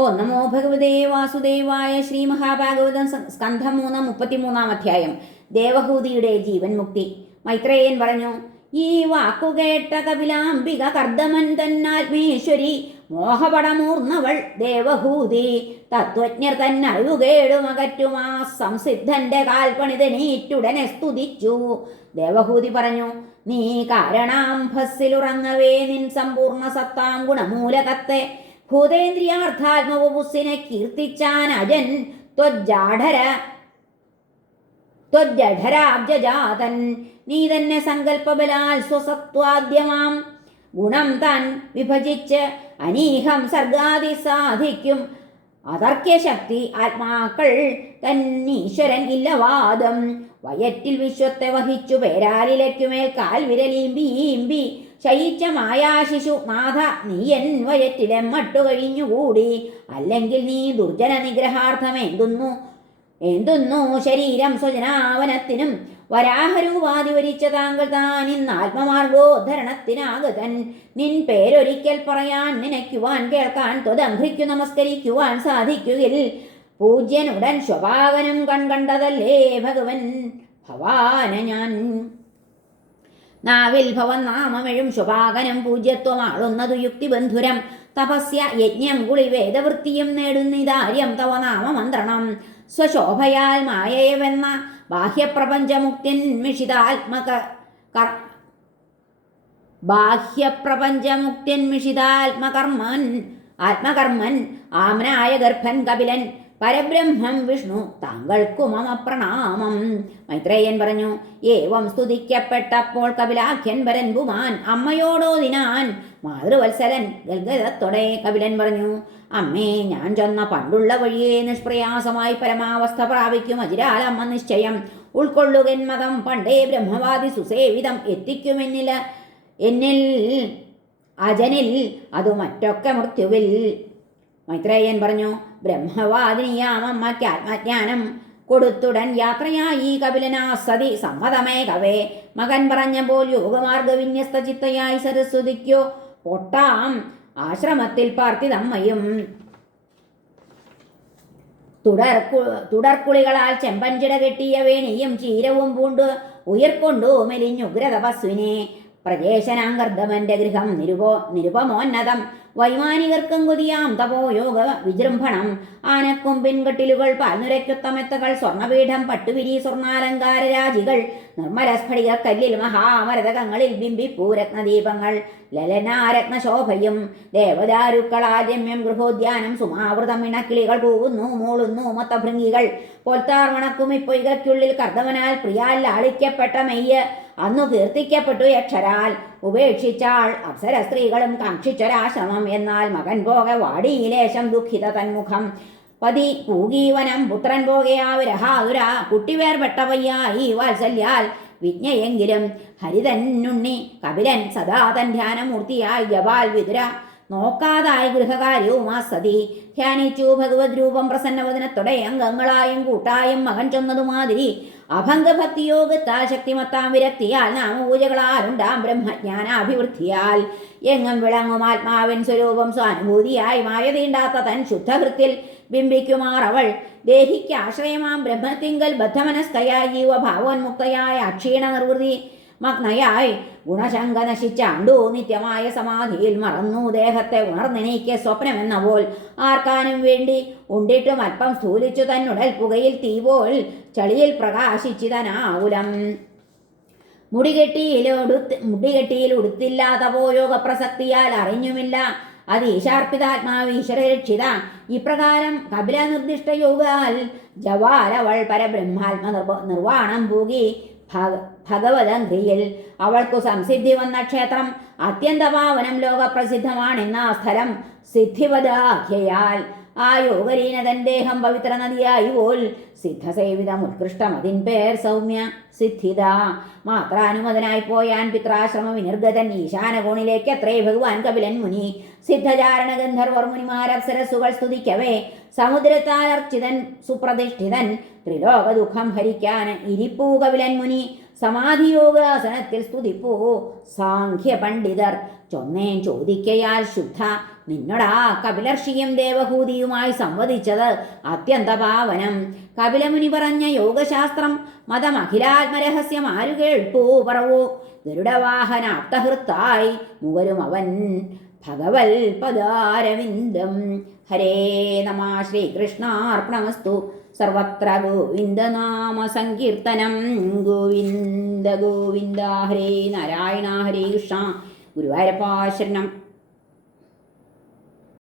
ഓ നമോ ഭഗവതേ വാസുദേവായ ശ്രീ മഹാഭാഗവതം സ്കന്ധം മൂന്ന് മുപ്പത്തിമൂന്നാം അധ്യായം. ദേവഹൂതിയുടെ ജീവൻ മുക്തി മൈത്രേയൻ പറഞ്ഞു ഈ വാക്കുകേട്ട കപിലാംബിക കർദമൻ തന്നാത്മേശ്വരി മോഹപടമൂർന്നവൾ ദേവഹൂതി. തത്വജ്ഞർ തന്നറിവുകേടുമകറ്റുമാ സംസിദ്ധന്റെ കാൽപ്പണിതനീറ്റുടനെ സ്തുതിച്ചു. ദേവഹൂതി പറഞ്ഞു നീ കാരണാംഭസ്സിലുറങ്ങവേ നിൻ സമ്പൂർണ സത്താം ഗുണമൂലകത്തെ ഭൂതേന്ദ്രിയാർത്ഥാത്മവപുസ്സിനെ കീർത്തിച്ചാൻ അജൻ. ത്വജാഠര ത്വജഠരാബ്ജാതൻ നീ തന്നെ സങ്കല്പബലാൽ സ്വസത്വാദ്യമാം. ഗുണം താൻ വിഭജിച്ച് അനീഹം സർഗാദി സാധിക്കും. അതർക്യശക്തി ആത്മാക്കൾ തന്നീശ്വരൻ ഇല്ലവാദം. വയറ്റിൽ വിശ്വത്തെ വഹിച്ചു പേരാലിലയ്ക്കുമേൽ കാൽ വിരലീമ്പി ശയിച്ച മായാശിശു നാഥ നീ എൻ വയറ്റിലെമ്മട്ടു കഴിഞ്ഞുകൂടി അല്ലെങ്കിൽ നീ ദുർജന നിഗ്രഹാർത്ഥം എന്തുന്നു? എന്തുന്നു? ശരീരം സ്വജനാവനത്തിനും വരാഹരൂപാതി വരിച്ച താങ്കൾ താൻ ഇന്ന് ആത്മമാർഗോദ്ധരണത്തിനാകുതൻ നിൻ പേരൊരിക്കൽ പറയാൻ നനയ്ക്കുവാൻ കേൾക്കാൻ ത്വതംഘ്രിക്കു നമസ്കരിക്കുവാൻ സാധിക്കുകിൽ പൂജ്യനുടൻ സ്വഭാവനം കൺകണ്ടതല്ലേ ഭഗവൻ? ഭവാന ഞാൻ നാവിൽ ഭവൻ നാമമെഴും ശുഭാകനം പൂജ്യത്വമാളുന്നതു യുക്തിബന്ധുരം. തപസ്യ യജ്ഞം കുളി വേദവൃത്തിയും നേടുന്നിതാര്യം തവ നാമമന്ത്രണം. സ്വശോഭയാൽ മായയവെന്ന ബാഹ്യപ്രപഞ്ചമുക്തിന്മിഷിതാത്മക കർ ബാഹ്യപ്രപഞ്ചമുക്തിൻ മിഷിതാത്മകർമ്മൻ ആത്മകർമ്മൻ ആമനായ ഗർഭൻ കപിലൻ പരബ്രഹ്മം വിഷ്ണു താങ്കൾക്കു മമ പ്രണാമം മൈത്രേയൻ പറഞ്ഞു ഏവം സ്തുതിക്കപ്പെട്ടപ്പോൾ കപിലാഖ്യൻ വരൻ പുമാൻ അമ്മയോടോതിനാൻ മാതൃവത്സരൻ ഗൽഗതത്തോടെ കപിലൻ പറഞ്ഞു. അമ്മേ ഞാൻ ചെന്ന പണ്ടുള്ള വഴിയെ നിഷ്പ്രയാസമായി പരമാവസ്ഥ പ്രാപിക്കും അജിരാലമ്മ നിശ്ചയം ഉൾക്കൊള്ളുകൻ മതം പണ്ടേ ബ്രഹ്മവാദി സുസേവിതം എത്തിക്കുമെന്നില്ല എന്നിൽ അജനിൽ അതു മറ്റൊക്കെ മൃത്യുവിൽ. മൈത്രേയൻ പറഞ്ഞു ബ്രഹ്മവാദിനിയാമമ്മയ്ക്ക് ആത്മജ്ഞാനം കൊടുത്തുടൻ യാത്രയായി കപിലനാ സതി സമ്മതമേ കവേ മകൻ പറഞ്ഞ പോൽ യോഗമാർഗ വിന്യസ്ത ചിത്തയായി സരസ്വതിക്കോ പൊട്ടാം ആശ്രമത്തിൽ പാർത്തിതമ്മയും തുടർ തുടർക്കുളികളാൽ ചെമ്പൻചിട കെട്ടിയ വേണിയും ചീരവും പൂണ്ട് ഉയർക്കൊണ്ടു മെലിഞ്ഞുഗ്രതപസ്വിനെ പ്രജേശനാങ്കർദ്ധമന്റെ ഗൃഹം നിരുപോ നിരുപമോന്നതം വൈമാനികർക്കും കൊതിയാം. തപോയോഗ വിജൃംഭണം. ആനക്കൊമ്പിൻ കട്ടിലുകൾ പാൽനുരയ്ക്കൊത്തമെത്തകൾ. സ്വർണപീഠം പട്ടുവിരി സ്വർണാലങ്കാര രാജികൾ. നിർമ്മല സ്ഫടിക കല്ലിൽ മഹാമരതകങ്ങളിൽ ബിംബിപ്പൂരത്നദീപങ്ങൾ. ലലനാരത്നശോഭയും. ദേവദാരുക്കളാരമ്യം ഗൃഹോദ്യാനം. സുമാവൃതം ഇണക്കിളികൾ പൂവുന്നു മൂളുന്നു മൊത്തഭൃംഗികൾ. പോൽത്താർ മണക്കും ഇപ്പൊയ്കയ്ക്കുള്ളിൽ കർദ്ദവനാൽ പ്രിയാൽ ലാളിക്കപ്പെട്ട മെയ്യ്. അന്നു കീർത്തിക്കപ്പെട്ടു യക്ഷരാൽ. ഉപേക്ഷിച്ചാൾ അപ്സര സ്ത്രീകളും കാക്ഷിച്ചൊരാശ്രമം എന്നാൽ മകൻ പോക വാടിയിലേശം ദുഃഖിത തന്മുഖം. പതി പൂഗീവനം പുത്രൻ പോകയാ വിരഹാതുര. കുട്ടിവേർപെട്ടവയ്യായി വാത്സല്യാൽ വിജ്ഞയെങ്കിലും ഹരിതന്നുണ്ണി കപിലൻ സദാ തൻ ധ്യാനമൂർത്തിയായി ജപാൽ വിതുര. നോക്കാതായി ഗൃഹകാര്യവും ആ സതി. ധ്യാനിച്ചു ഭഗവത് രൂപം പ്രസന്നവദനത്തോടെ അംഗങ്ങളായും കൂട്ടായും മകൻ ചൊന്നതുമാതിരി അഭംഗഭക്തിയോഗത്താൽ ശക്തിമത്താം വിരക്തിയാൽ നാമപൂജകളാലുണ്ടാം ബ്രഹ്മജ്ഞാനാഭിവൃദ്ധിയാൽ. എങ്ങും വിളങ്ങും ആത്മാവിൻ സ്വരൂപം സ്വാനുഭൂതിയായി മായ തീണ്ടാത്ത തൻ ശുദ്ധകൃത്തിൽ ബിംബിക്കുമാർ അവൾ ദേഹിക്ക് ആശ്രയമാം ബ്രഹ്മത്തിങ്കൽ ബദ്ധമനസ്ഥയായി ജീവഭാവോന്മുക്തയായ അക്ഷീണ നിർവൃതി മഗ്നയായി. ഗുണശങ്ക നശിച്ചാണ്ടു നിത്യമായ സമാധിയിൽ മറന്നു ദേഹത്തെ ഉണർന്നെണീക്ക് സ്വപ്നമെന്ന പോൽ ആർക്കാനും വേണ്ടി ഉണ്ടിട്ടും അല്പം സ്ഥൂലിച്ചു തന്നുടൽ പുകയിൽ തീപോൽ ചളിയിൽ പ്രകാശിച്ചിതനാകുലം മുടികെട്ടിയിലൊടുത്ത് മുടികെട്ടിയിൽ ഉടുത്തില്ലാത്ത പോയോഗ പ്രസക്തിയാൽ അറിഞ്ഞുമില്ല. അത് ഈശാർപ്പിതാത്മാവ് ഈശ്വരരക്ഷിത ഇപ്രകാരം കപില നിർദ്ദിഷ്ട യോഗാൽ ജവാലവൾ പരബ്രഹ്മാത്മ നിർവ- നിർവാണം പൂകി ഭഗ ഭഗവതംഘ്രിയിൽ അവൾക്കു സംസിദ്ധി വന്ന ക്ഷേത്രം അത്യന്തപാവനം ലോകപ്രസിദ്ധമാണെന്ന സ്ഥലം സിദ്ധിവദാഖ്യയാൽ ആ യോഗരീനതൻ ദേഹം പവിത്ര നദിയായി പോൽ സിദ്ധസേവിതം ഉത്കൃഷ്ടം അതിൻ പേർ സൗമ്യ സിദ്ധിത മാത്രാനുമതനായി പോയാൻ പിത്രാശ്രമ വിനിർഗതൻ ഈശാനകോണിലേക്ക് അത്രേ ഭഗവാൻ കപിലൻ മുനി. സിദ്ധചാരണ ഗന്ധർവർ മുനിമാരപ്സരസുകൾ സ്തുതിക്കവേ. സമുദ്രത്താൽ അർച്ചിതൻ സുപ്രതിഷ്ഠിതൻ. ത്രിലോക ദുഃഖം ഹരിക്കാൻ ഇരിപ്പൂ കപിലൻ മുനി. സമാധിയോഗാസനത്തിൽ സ്തുതിപ്പൂ സാഖ്യ പണ്ഡിതർ ചൊന്നേൻ ചോദിക്കയാൽ ശുദ്ധ. നിന്നടാ കപിലർഷിയും ദേവഹൂതിയുമായി സംവദിച്ചത് അത്യന്ത പാവനം കപിലമുനി പറഞ്ഞ യോഗശാസ്ത്രം മതമഖിലാത്മരഹസ്യം ആരു കേൾപ്പൂ പറവൂ? ഗരുഡവാഹനാപ്തഹൃത്തായി മുകരും അവൻ ഭഗവൽ പദാരവിന്ദം ഹരേ നമ ശ്രീകൃഷ്ണാർപ്പണമസ്തു. സർവത്ര ഗോവിന്ദനാമ സങ്കീർത്തനം. ഗോവിന്ദ ഗോവിന്ദ ഹരേ നാരായണ ഹരേ കൃഷ്ണ. ഗുരുവായൂരപ്പാ ശരണം